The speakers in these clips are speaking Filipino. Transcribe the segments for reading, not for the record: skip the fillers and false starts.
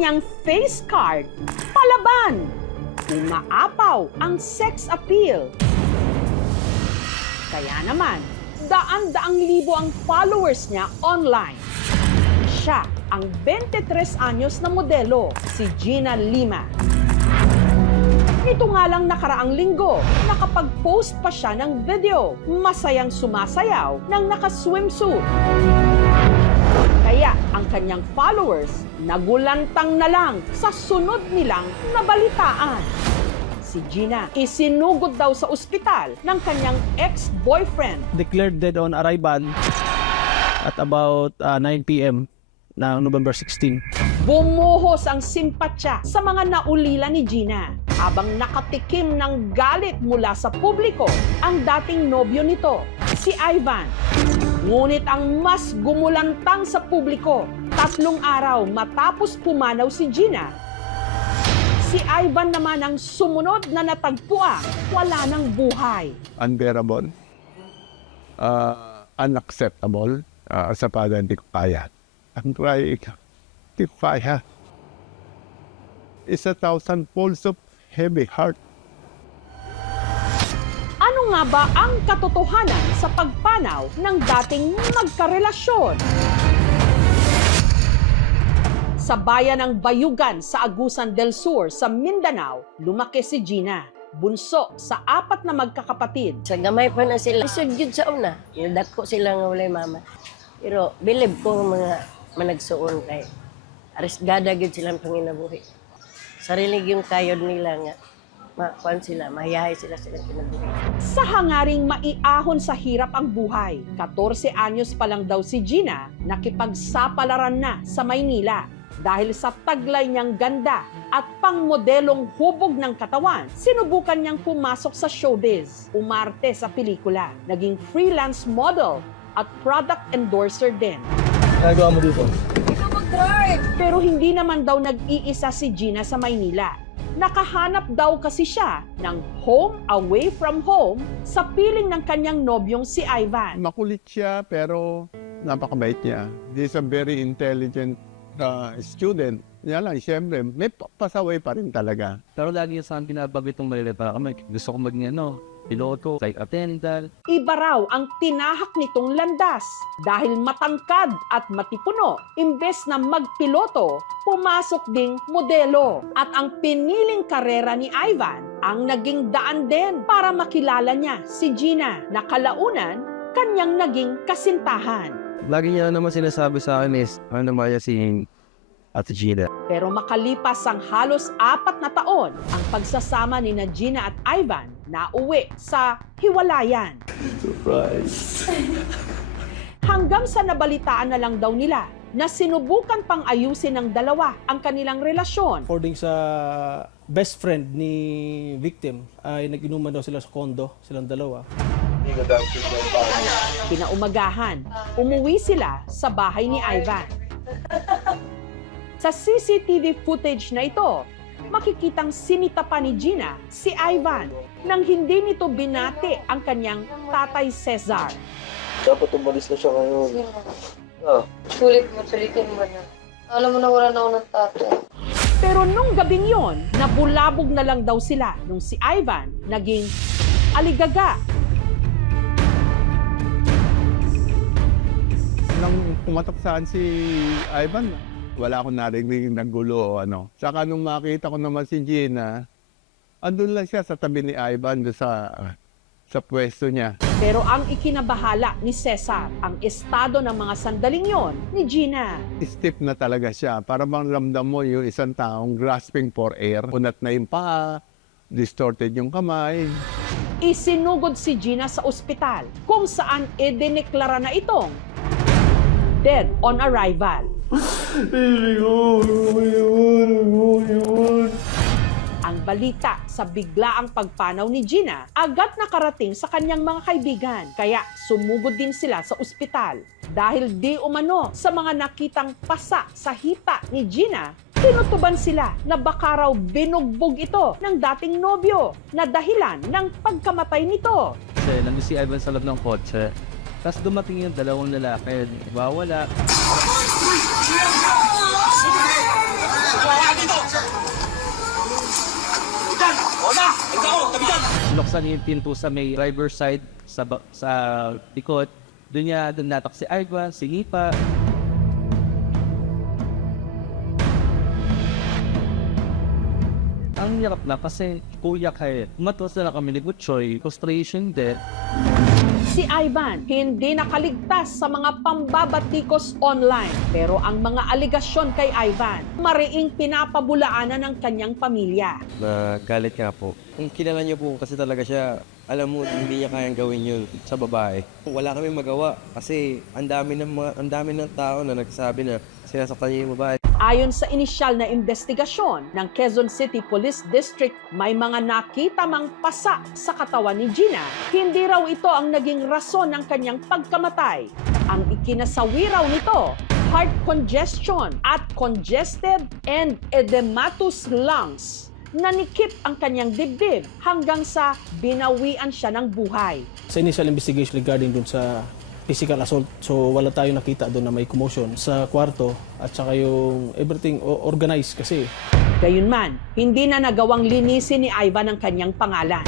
kanyang face card, palaban. Umaapaw ang sex appeal. Kaya naman, daan-daang libo ang followers niya online. Siya ang 23 anyos na modelo, si Gina Lima. Nito nga lang nakaraang linggo, nakapag-post pa siya ng video, masayang sumasayaw ng naka-swimsuit. Kaya ang kanyang followers nagulantang na lang sa sunod nilang nabalitaan. Si Gina isinugod daw sa ospital ng kanyang ex-boyfriend. Declared dead on arrival at about 9 p.m. ng November 16. Bumuhos ang simpatya sa mga naulila ni Gina habang nakatikim ng galit mula sa publiko ang dating nobyo nito, si Ivan. Ngunit ang mas gumulantang sa publiko, 3 araw matapos pumanaw si Gina, si Ivan naman ang sumunod na natagpuan, wala ng buhay. Unbearable, unacceptable, sa pada hindi ko kaya. Ang try, hindi ko kaya. It's 1,000 pulse of heavy heart. Ano nga ba ang katotohanan sa pagpanaw ng dating magkarelasyon? Sa bayan ng Bayugan sa Agusan del Sur sa Mindanao, lumaki si Gina, bunso sa 4 na magkakapatid. Sa gamay pa na sila. Isod yun sa una. Nildako sila nga walay mama. Pero believe ko mga managsuon kay arisgada gyud silang panginabuhi. Sarili yung kayod nila nga makuan sila, mahiyahay sila silang kinabuhi. Sa hangaring maiahon sa hirap ang buhay, 14 anyos pa lang daw si Gina nakipagsapalaran na sa Maynila. Dahil sa taglay niyang ganda at pangmodelong hubog ng katawan, sinubukan niyang pumasok sa showbiz, umarte sa pelikula, naging freelance model at product endorser din. Nagawa mo dito? Pero hindi naman daw nag-iisa si Gina sa Maynila. Nakahanap daw kasi siya ng home away from home sa piling ng kanyang nobyong si Ivan. Makulit siya pero napakabait niya. He's a very intelligent student. Yan lang, siyempre, may pasaway pa rin talaga. Pero lagi sa akin pinabagay itong malilit para kami. Gusto ko maging piloto, flight attendant. Iba raw ang tinahak nitong landas dahil matangkad at matipuno. Imbes na magpiloto, pumasok ding modelo. At ang piniling karera ni Ivan ang naging daan din para makilala niya si Gina na kalaunan kanyang naging kasintahan. Lagi niya naman sinasabi sa akin is, ano naman niya si Ate Gina. Pero makalipas ang halos 4 na taon, ang pagsasama ni Gina at Ivan nauwi sa hiwalayan. Surprise! Hanggang sa nabalitaan na lang daw nila na sinubukan pang ayusin ng dalawa ang kanilang relasyon. According sa best friend ni victim, ay nag-inuman daw sila sa kondo, silang dalawa. Kinaumagahan, umuwi sila sa bahay ni Ivan. Sa CCTV footage na ito, makikitang sinita pa ni Gina si Ivan nang hindi nito binati ang kanyang tatay Cesar. Dapat umalis na siya ngayon. Sulitin mo na. Alam mo na wala na ako ng tatay. Pero nung gabing yon, nabulabog na lang daw sila nung si Ivan naging aligaga. Nang pumatok saan si Ivan, wala akong narinig ng gulo o ano. Saka nung makita ko naman si Gina, andun lang siya sa tabi ni Ivan sa pwesto niya. Pero ang ikinabahala ni Cesar, ang estado ng mga sandaling yon ni Gina. Stiff na talaga siya. Para bang ramdam mo yung isang taong grasping for air. Unat na yung paa, distorted yung kamay. Isinugod si Gina sa ospital kung saan idineklara na itong dead on arrival. Ang balita sa biglaang pagpanaw ni Gina agad nakarating sa kanyang mga kaibigan. Kaya sumugod din sila sa ospital. Dahil di umano sa mga nakitang pasa sa hita ni Gina, tinutuban sila na baka raw binugbog ito ng dating nobyo na dahilan ng pagkamatay nito. Kasi nandun si Ivan sa loob ng kotse. Tapos dumating yung 2 lalaki. Wala. Binuksan niya yung pinto sa may driver's side sa likod. Doon natak si Ivan, si Nipa. Ang hirap na kasi kuya kayo. Umatwas na kami ni Butchoy, frustration din. Si Ivan hindi nakaligtas sa mga pambabatikos online. Pero ang mga aligasyon kay Ivan, mariing pinapabulaanan ng kanyang pamilya. Nagalit nga po. Kung kilala niyo po kasi talaga siya, alam mo hindi niya kayang gawin yun sa babae. Wala kami magawa kasi ang dami ng tao na nagsasabi na sinasaktan niya yung babae. Ayon sa inisyal na investigasyon ng Quezon City Police District, may mga nakita mang pasa sa katawan ni Gina. Hindi raw ito ang naging rason ng kanyang pagkamatay. Ang ikinasawi raw nito, heart congestion at congested and edematous lungs. Nanikip ang kanyang dibdib hanggang sa binawian siya ng buhay. Sa initial investigation regarding dun sa physical assault, so wala tayong nakita doon na may commotion sa kwarto at saka yung everything organized kasi. Gayunman, hindi na nagawang linisin ni Ivan ang kanyang pangalan.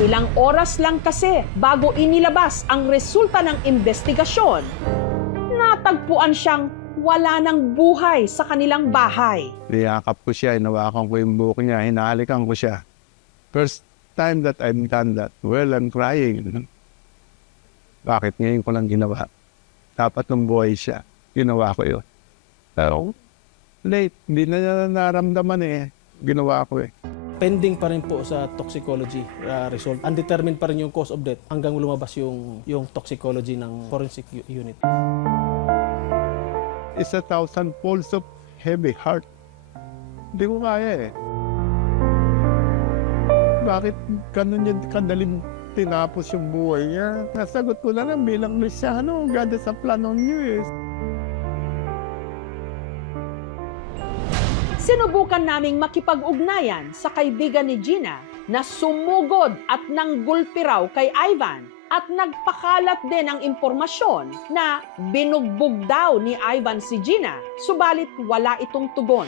Ilang oras lang kasi bago inilabas ang resulta ng investigasyon, natagpuan siyang wala ng buhay sa kanilang bahay. Niyakap ko siya, hinawakan ko yung buhok niya, hinahalikan ko siya. First time that I've done that, well, I'm crying. Bakit ngayon ko lang ginawa? Dapat nung buhay siya, ginawa ko yun. Pero, late, hindi na niya naramdaman ginawa ko Pending pa rin po sa toxicology result. Undetermined pa rin yung cause of death hanggang lumabas yung toxicology ng forensic unit. It's 1,000 pulse of heavy heart. Hindi ko kaya Bakit ganun niya kadaling tinapos yung buhay niya? Nasagot ko na lang bilang Luciano, ganda sa plano niyo Sinubukan naming makipag-ugnayan sa kaibigan ni Gina na sumugod at nanggulpi raw kay Ivan at nagpakalat din ng impormasyon na binugbog daw ni Ivan si Gina, subalit wala itong tugon.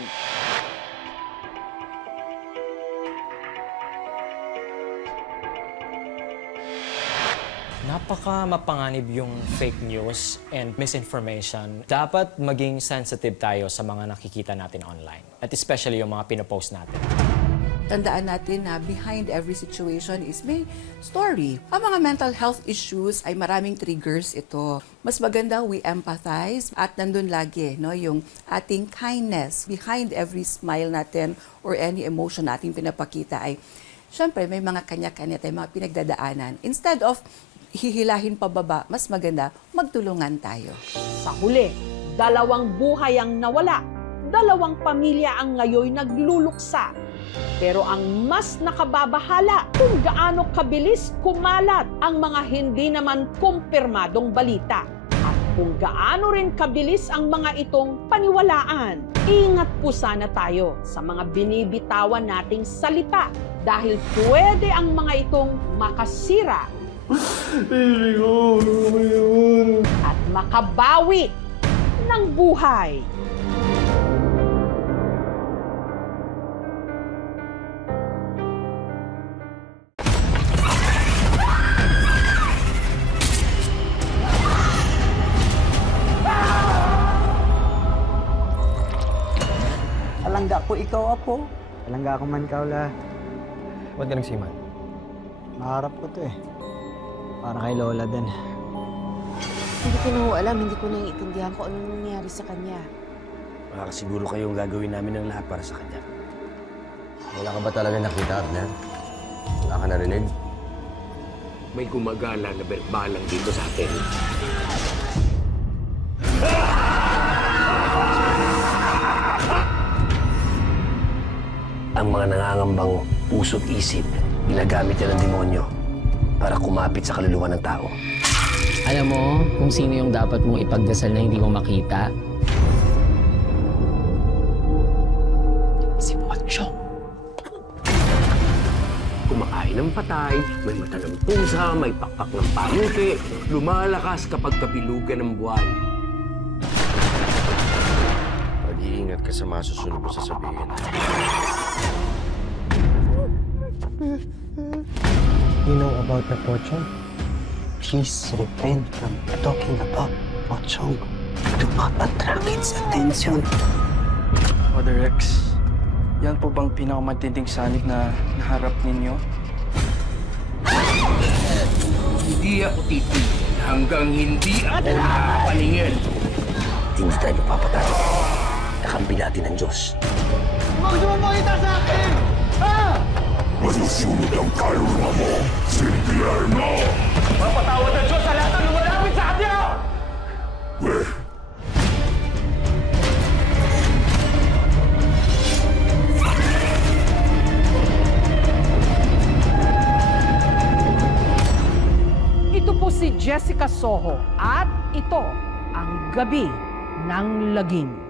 Napaka mapanganib yung fake news and misinformation. Dapat maging sensitive tayo sa mga nakikita natin online. At especially yung mga pinopost natin. Tandaan natin na behind every situation is may story. Ang mga mental health issues ay maraming triggers ito. Mas maganda we empathize at nandun lagi yung ating kindness. Behind every smile natin or any emotion natin pinapakita ay syempre may mga kanya-kanya tayong mga pinagdadaanan. Instead of hihilahin pababa, mas maganda magtulungan tayo. Sa huli, 2 buhay ang nawala, 2 pamilya ang ngayoy nagluluksa. Pero ang mas nakababahala kung gaano kabilis kumalat ang mga hindi naman kumpirmadong balita. At kung gaano rin kabilis ang mga itong paniwalaan. Ingat po sana tayo sa mga binibitawan nating salita dahil pwede ang mga itong makasira at makabawi ng buhay. Alangga ko ikaw, Apo. Alangga ko man, Kaula. Ba't ka nagsiman? Maharap ko to Para kay Lola din. Hindi ko na alam, hindi ko naiintindihan kung anong nangyari sa kanya. Makakasiguro kayong gagawin namin ng lahat para sa kanya. Wala ka ba talaga nakita, Abner? Wala ka narinig? May gumagala na berbalang dito sa atin. Ang mga nangangambang puso't isip, ginagamit yan ng demonyo para kumapit sa kaluluwa ng tao. Alam mo kung sino yung dapat mong ipagdasal na hindi mo makita? Si Pochong. Kumakain ng patay, may mata ng pusa, may pakpak ng pamuti, lumalakas kapag kabilugan ng buwan. Iingat ka sa mga susunod mo sasabihin. You know about the Pochong? Please refrain from talking about Pochong. Do not attract its attention. Father Rex, yan po bang pinakamatinding sanib na naharap ninyo? Hindi ako titigil hanggang hindi ako nakapalingin. Hindi tayo papatay. Kakampi natin ang Diyos. Huwag naman makita sa akin! Ha? Masusunod ang kaluluwa mo, Silvia mo! Mapatawad ang Diyos sa lahat ng lumalapit sa kanya! Ito po si Jessica Soho at ito ang Gabi ng Lagim.